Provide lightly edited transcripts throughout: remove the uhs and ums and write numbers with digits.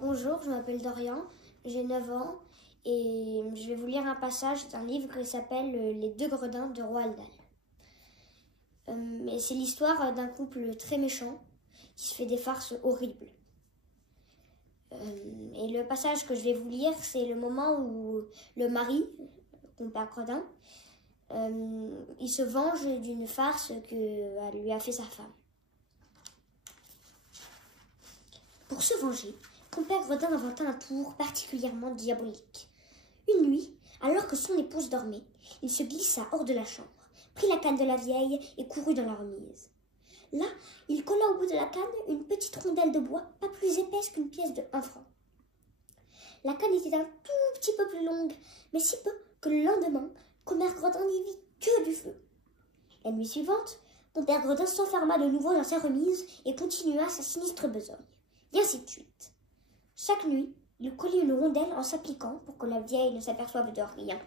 Bonjour, je m'appelle Dorian, j'ai 9 ans et je vais vous lire un passage d'un livre qui s'appelle Les deux gredins de Roald Dahl. C'est l'histoire d'un couple très méchant qui se fait des farces horribles. Et le passage que je vais vous lire, c'est le moment où le mari, compère Gredin, il se venge d'une farce que lui a fait sa femme. Pour se venger, compère Gredin inventa un tour particulièrement diabolique. Une nuit, alors que son épouse dormait, il se glissa hors de la chambre, prit la canne de la vieille et courut dans la remise. Là, il colla au bout de la canne une petite rondelle de bois pas plus épaisse qu'une pièce de 1 franc. La canne était un tout petit peu plus longue, mais si peu que le lendemain, compère Gredin n'y vit que du feu. La nuit suivante, compère Gredin s'enferma de nouveau dans sa remise et continua sa sinistre besogne. Et ainsi de suite. Chaque nuit, il collait une rondelle en s'appliquant pour que la vieille ne s'aperçoive de rien.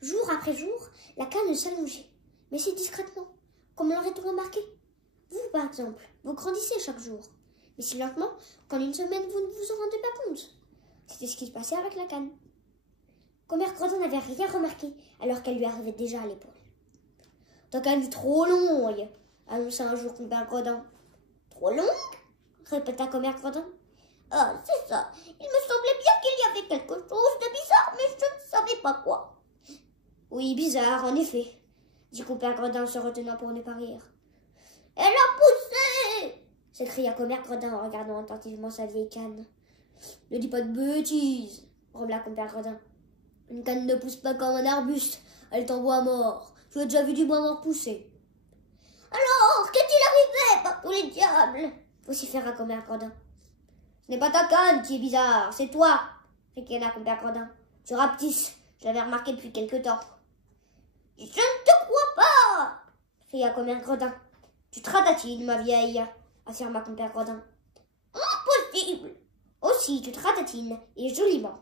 Jour après jour, la canne s'allongeait, mais c'est discrètement, comme l'aurait-on remarqué. Vous, par exemple, vous grandissez chaque jour, mais si lentement qu'en une semaine vous ne vous en rendez pas compte. C'était ce qui se passait avec la canne. Compère Gredin n'avait rien remarqué alors qu'elle lui arrivait déjà à l'épaule. « Ta canne est trop longue !» annonça un jour compère Gredin. « Trop longue ?» répéta compère Gredin. « Ah, c'est ça. Il me semblait bien qu'il y avait quelque chose de bizarre, mais je ne savais pas quoi. »« Oui, bizarre, en effet, » dit compère Gredin en se retenant pour ne pas rire. « Elle a poussé !» s'écria compère Gredin en regardant attentivement sa vieille canne. « Ne dis pas de bêtises, » grommela compère Gredin. « Une canne ne pousse pas comme un arbuste, elle est en bois mort. Tu as déjà vu du bois mort pousser. »« Alors, qu'est-il arrivé, par tous les diables ?» vociféra compère Gredin. « Ce n'est pas ta canne qui est bizarre, c'est toi, » ricana compère Gredin. « Tu rapetisses, je l'avais remarqué depuis quelque temps. »« Je ne te crois pas !» cria compère Gredin. « Tu te ratatines, ma vieille, » affirma compère Gredin. « Impossible !»« Aussi, tu te ratatines, et joliment, »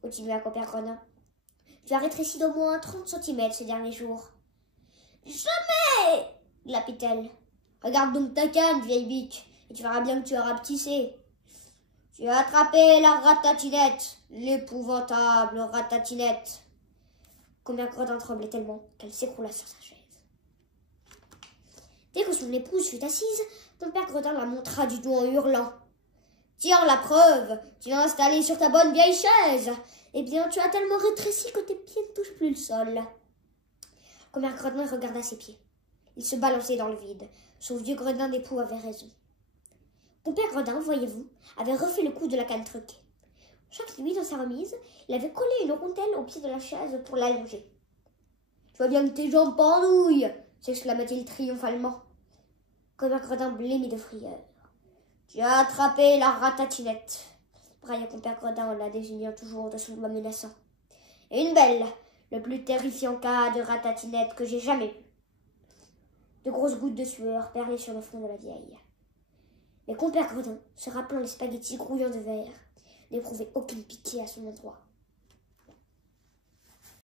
continua compère Gredin. « Tu as rétréci d'au moins 30 cm ces derniers jours. »« Jamais !» glapit-elle. « Regarde donc ta canne, vieille bique, et tu verras bien que tu as rapetissé. Tu as attrapé la ratatinette, l'épouvantable ratatinette. » Compère Gredin tremblait tellement qu'elle s'écroula sur sa chaise. Dès que son épouse fut assise, compère Gredin la montra du doigt en hurlant. « Tiens la preuve, tu l'as installée sur ta bonne vieille chaise. Eh bien, tu as tellement rétréci que tes pieds ne touchent plus le sol. » Compère Gredin regarda ses pieds. Il se balançait dans le vide. Son vieux gredin d'époux avait raison. Compère Gredin, voyez-vous, avait refait le coup de la canne truquée. Chaque nuit, dans sa remise, il avait collé une rondelle au pied de la chaise pour l'allonger. « Tu vois bien que tes jambes pendouillent !» s'exclama-t-il triomphalement. Compère Gredin blêmit de frayeur. « Tu as attrapé la ratatinette !» brailla compère Gredin en la désignant toujours de son doigt menaçant. « Et une belle, le plus terrifiant cas de ratatinette que j'ai jamais vu. » De grosses gouttes de sueur perlaient sur le front de la vieille. Mais compère Gredin, se rappelant les spaghettis grouillants de verre, n'éprouvait aucune pitié à son endroit.